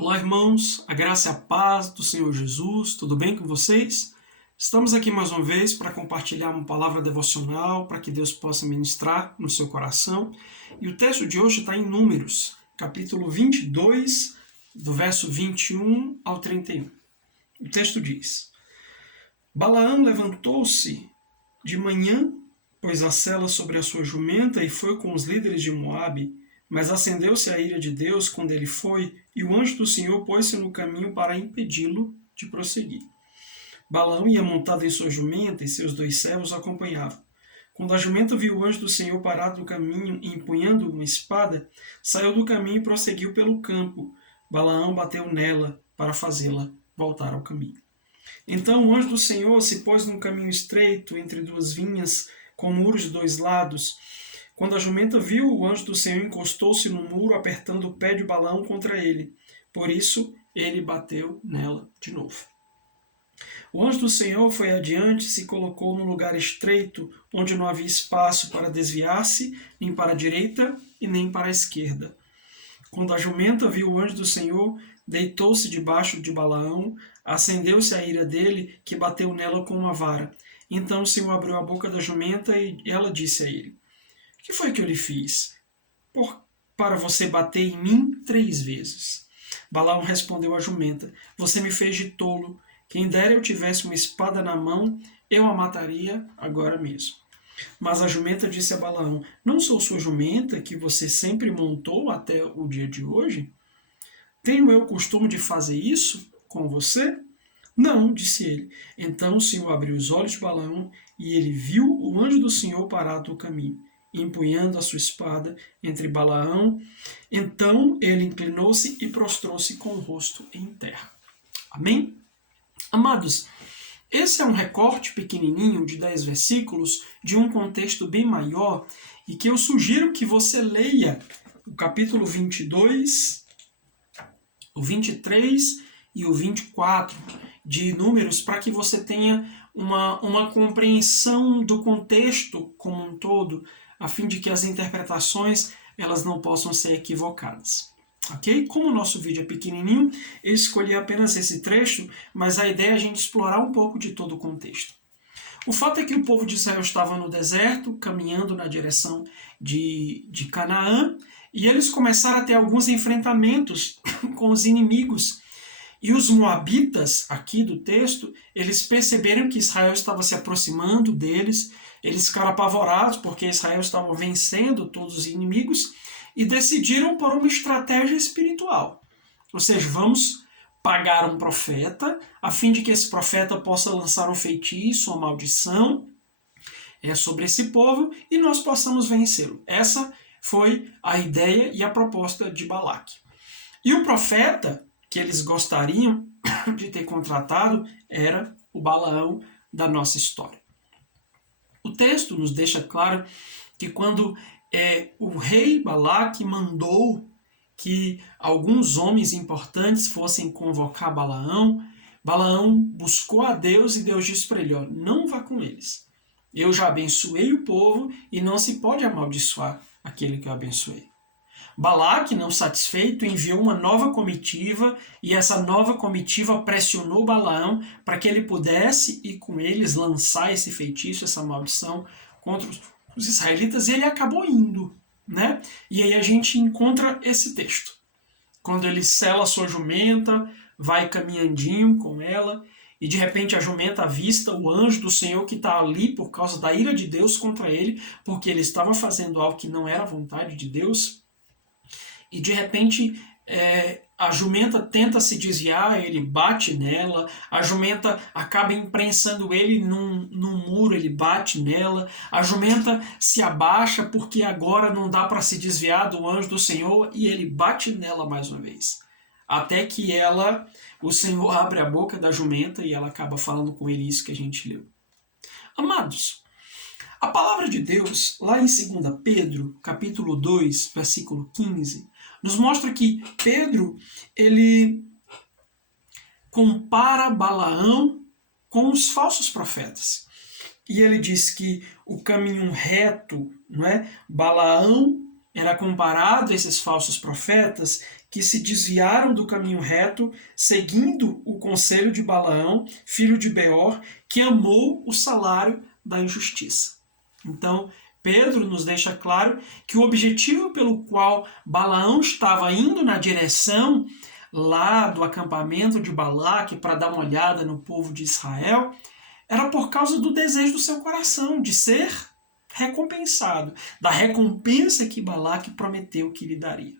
Olá, irmãos, a graça e a paz do Senhor Jesus, tudo bem com vocês? Estamos aqui mais uma vez para compartilhar uma palavra devocional para que Deus possa ministrar no seu coração. E o texto de hoje está em Números, capítulo 22, do verso 21 ao 31. O texto diz: Balaão levantou-se de manhã, pôs a sela sobre a sua jumenta e foi com os líderes de Moabe. Mas acendeu-se a ira de Deus quando ele foi, e o anjo do Senhor pôs-se no caminho para impedi-lo de prosseguir. Balaão ia montado em sua jumenta, e seus 2 servos o acompanhavam. Quando a jumenta viu o anjo do Senhor parado no caminho e empunhando uma espada, saiu do caminho e prosseguiu pelo campo. Balaão bateu nela para fazê-la voltar ao caminho. Então o anjo do Senhor se pôs num caminho estreito entre 2 vinhas, com muros de 2 lados. Quando a jumenta viu, o anjo do Senhor encostou-se no muro, apertando o pé de Balaão contra ele. Por isso, ele bateu nela de novo. O anjo do Senhor foi adiante e se colocou num lugar estreito, onde não havia espaço para desviar-se, nem para a direita e nem para a esquerda. Quando a jumenta viu o anjo do Senhor, deitou-se debaixo de Balaão, acendeu-se a ira dele, que bateu nela com uma vara. Então o Senhor abriu a boca da jumenta e ela disse a ele: que foi que eu lhe fiz? Para você bater em mim 3 vezes. Balaão respondeu à jumenta: você me fez de tolo. Quem dera eu tivesse uma espada na mão, eu a mataria agora mesmo. Mas a jumenta disse a Balaão: não sou sua jumenta, que você sempre montou até o dia de hoje? Tenho eu o costume de fazer isso com você? Não, disse ele. Então o Senhor abriu os olhos de Balaão, e ele viu o anjo do Senhor parado no caminho, empunhando a sua espada entre Balaão. Então ele inclinou-se e prostrou-se com o rosto em terra. Amém? Amados, esse é um recorte pequenininho de 10 versículos de um contexto bem maior e que eu sugiro que você leia o capítulo 22, o 23 e o 24 de Números para que você tenha uma compreensão do contexto como um todo, a fim de que as interpretações elas não possam ser equivocadas. Ok? Como o nosso vídeo é pequenininho, eu escolhi apenas esse trecho, mas a ideia é a gente explorar um pouco de todo o contexto. O fato é que o povo de Israel estava no deserto, caminhando na direção de Canaã, e eles começaram a ter alguns enfrentamentos com os inimigos. E os moabitas, aqui do texto, eles perceberam que Israel estava se aproximando deles, eles ficaram apavorados porque Israel estava vencendo todos os inimigos e decidiram por uma estratégia espiritual. Ou seja, vamos pagar um profeta, a fim de que esse profeta possa lançar um feitiço, uma maldição sobre esse povo e nós possamos vencê-lo. Essa foi a ideia e a proposta de Balaque. E o profeta que eles gostariam de ter contratado era o Balaão da nossa história. O texto nos deixa claro que quando o rei Balaque mandou que alguns homens importantes fossem convocar Balaão, Balaão buscou a Deus e Deus disse para ele: não vá com eles. Eu já abençoei o povo e não se pode amaldiçoar aquele que eu abençoei. Balaque, não satisfeito, enviou uma nova comitiva e essa nova comitiva pressionou Balaão para que ele pudesse ir com eles lançar esse feitiço, essa maldição contra os israelitas, e ele acabou indo, né? E aí a gente encontra esse texto. Quando ele sela a sua jumenta, vai caminhandinho com ela, e de repente a jumenta avista o anjo do Senhor que está ali por causa da ira de Deus contra ele, porque ele estava fazendo algo que não era a vontade de Deus. E de repente a jumenta tenta se desviar, ele bate nela, a jumenta acaba imprensando ele num muro, ele bate nela, a jumenta se abaixa porque agora não dá para se desviar do anjo do Senhor e ele bate nela mais uma vez. Até que o Senhor abre a boca da jumenta e ela acaba falando com ele isso que a gente leu. Amados, a palavra de Deus, lá em 2 Pedro, capítulo 2, versículo 15, nos mostra que Pedro, ele compara Balaão com os falsos profetas. E ele diz que o caminho reto, não é? Balaão era comparado a esses falsos profetas que se desviaram do caminho reto, seguindo o conselho de Balaão, filho de Beor, que amou o salário da injustiça. Então, Pedro nos deixa claro que o objetivo pelo qual Balaão estava indo na direção lá do acampamento de Balaque para dar uma olhada no povo de Israel era por causa do desejo do seu coração de ser recompensado, da recompensa que Balaque prometeu que lhe daria.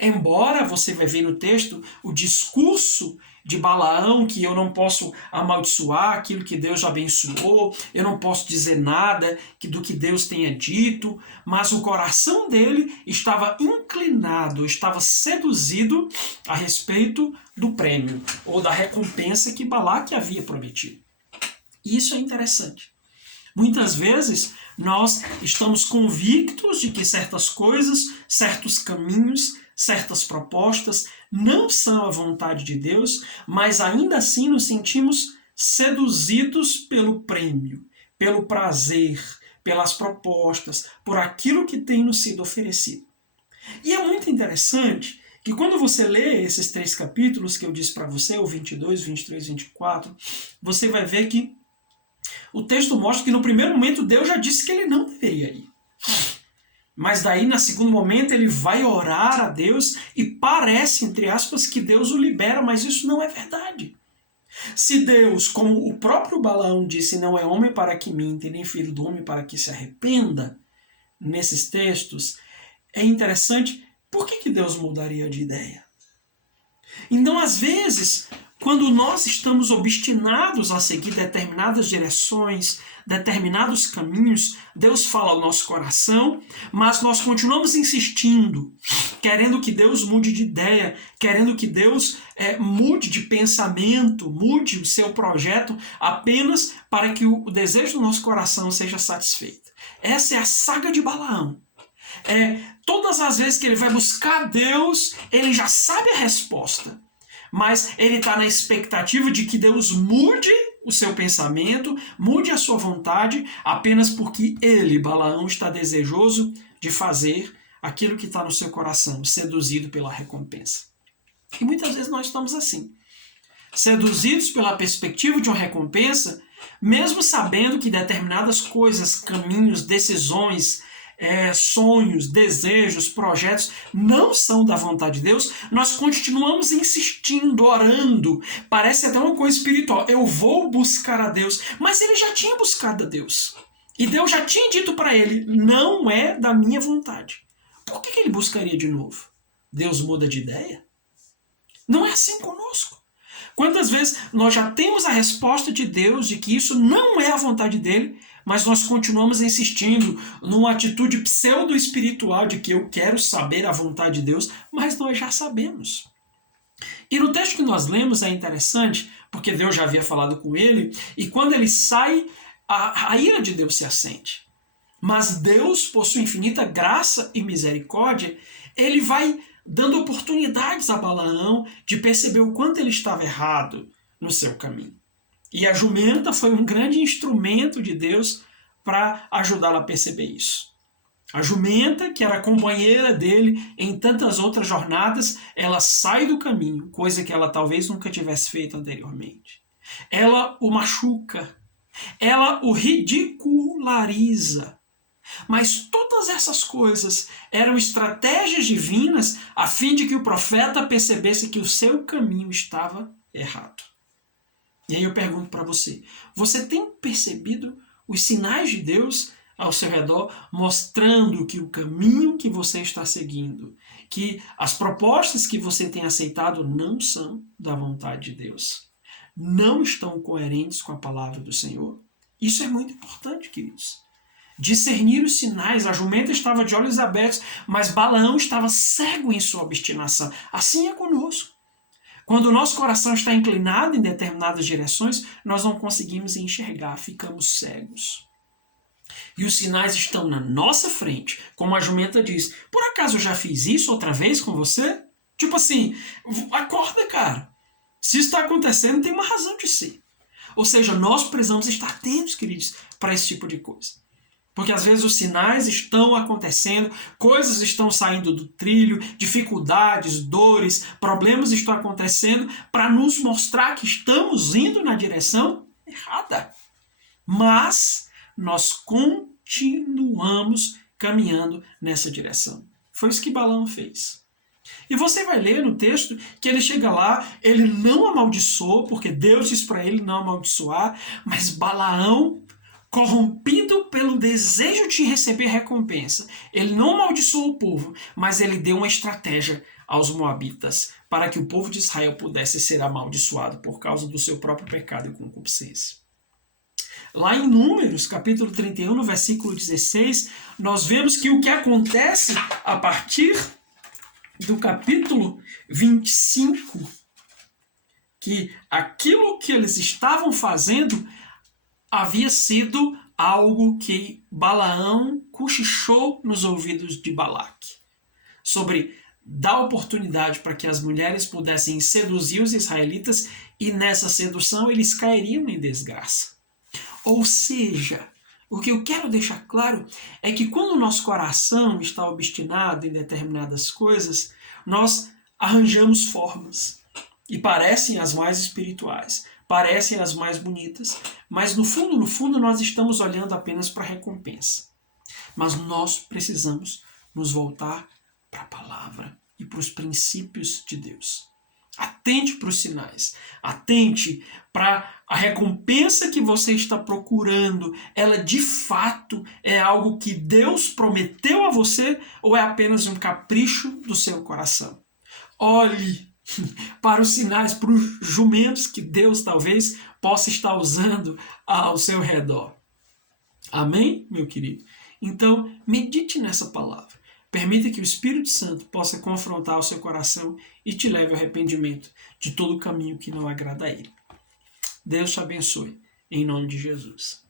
Embora você vai ver no texto o discurso de Balaão, que eu não posso amaldiçoar aquilo que Deus abençoou, eu não posso dizer nada do que Deus tenha dito, mas o coração dele estava inclinado, estava seduzido a respeito do prêmio, ou da recompensa que Balaque havia prometido. E isso é interessante. Muitas vezes nós estamos convictos de que certas coisas, certos caminhos, certas propostas não são a vontade de Deus, mas ainda assim nos sentimos seduzidos pelo prêmio, pelo prazer, pelas propostas, por aquilo que tem nos sido oferecido. E é muito interessante que quando você lê esses 3 capítulos que eu disse para você, o 22, 23, 24, você vai ver que o texto mostra que no primeiro momento Deus já disse que ele não deveria ir. Mas daí, no segundo momento, ele vai orar a Deus e parece, entre aspas, que Deus o libera, mas isso não é verdade. Se Deus, como o próprio Balaão disse, não é homem para que minta, nem filho do homem para que se arrependa, nesses textos, é interessante, por que Deus mudaria de ideia? Então, às vezes, quando nós estamos obstinados a seguir determinadas direções, determinados caminhos, Deus fala ao nosso coração, mas nós continuamos insistindo, querendo que Deus mude de ideia, querendo que Deus mude de pensamento, mude o seu projeto apenas para que o desejo do nosso coração seja satisfeito. Essa é a saga de Balaão. Todas as vezes que ele vai buscar Deus, ele já sabe a resposta. Mas ele está na expectativa de que Deus mude o seu pensamento, mude a sua vontade, apenas porque ele, Balaão, está desejoso de fazer aquilo que está no seu coração, seduzido pela recompensa. E muitas vezes nós estamos assim, seduzidos pela perspectiva de uma recompensa, mesmo sabendo que determinadas coisas, caminhos, decisões, sonhos, desejos, projetos não são da vontade de Deus, nós continuamos insistindo, orando. Parece até uma coisa espiritual. Eu vou buscar a Deus. Mas ele já tinha buscado a Deus. E Deus já tinha dito para ele, não é da minha vontade. Por que ele buscaria de novo? Deus muda de ideia? Não é assim conosco. Quantas vezes nós já temos a resposta de Deus de que isso não é a vontade dele, mas nós continuamos insistindo numa atitude pseudo-espiritual de que eu quero saber a vontade de Deus, mas nós já sabemos. E no texto que nós lemos é interessante, porque Deus já havia falado com ele, e quando ele sai, a ira de Deus se acende. Mas Deus, por sua infinita graça e misericórdia, ele vai dando oportunidades a Balaão de perceber o quanto ele estava errado no seu caminho. E a jumenta foi um grande instrumento de Deus para ajudá-lo a perceber isso. A jumenta, que era companheira dele em tantas outras jornadas, ela sai do caminho, coisa que ela talvez nunca tivesse feito anteriormente. Ela o machuca, ela o ridiculariza. Mas todas essas coisas eram estratégias divinas a fim de que o profeta percebesse que o seu caminho estava errado. E aí eu pergunto para você, você tem percebido os sinais de Deus ao seu redor mostrando que o caminho que você está seguindo, que as propostas que você tem aceitado não são da vontade de Deus, não estão coerentes com a palavra do Senhor? Isso é muito importante, queridos. Discernir os sinais, a jumenta estava de olhos abertos, mas Balaão estava cego em sua obstinação. Assim é conosco. Quando o nosso coração está inclinado em determinadas direções, nós não conseguimos enxergar, ficamos cegos. E os sinais estão na nossa frente, como a jumenta diz. Por acaso eu já fiz isso outra vez com você? Tipo assim, acorda, cara. Se isso está acontecendo, tem uma razão de ser. Ou seja, nós precisamos estar atentos, queridos, para esse tipo de coisa. Porque às vezes os sinais estão acontecendo, coisas estão saindo do trilho, dificuldades, dores, problemas estão acontecendo para nos mostrar que estamos indo na direção errada. Mas nós continuamos caminhando nessa direção. Foi isso que Balaão fez. E você vai ler no texto que ele chega lá, ele não amaldiçoou, porque Deus diz para ele não amaldiçoar, mas Balaão, corrompido pelo desejo de receber recompensa, ele não amaldiçoou o povo, mas ele deu uma estratégia aos moabitas para que o povo de Israel pudesse ser amaldiçoado por causa do seu próprio pecado e concupiscência. Lá em Números, capítulo 31, no versículo 16, nós vemos que o que acontece a partir do capítulo 25, que aquilo que eles estavam fazendo havia sido algo que Balaão cochichou nos ouvidos de Balaque, sobre dar oportunidade para que as mulheres pudessem seduzir os israelitas e nessa sedução eles cairiam em desgraça. Ou seja, o que eu quero deixar claro é que quando o nosso coração está obstinado em determinadas coisas, nós arranjamos formas e parecem as mais espirituais, parecem as mais bonitas, mas no fundo nós estamos olhando apenas para a recompensa. Mas nós precisamos nos voltar para a palavra e para os princípios de Deus. Atente para os sinais, atente para a recompensa que você está procurando. Ela de fato é algo que Deus prometeu a você ou é apenas um capricho do seu coração? Olhe para os sinais, para os jumentos que Deus talvez possa estar usando ao seu redor. Amém, meu querido? Então, medite nessa palavra. Permita que o Espírito Santo possa confrontar o seu coração e te leve ao arrependimento de todo o caminho que não agrada a Ele. Deus te abençoe, em nome de Jesus.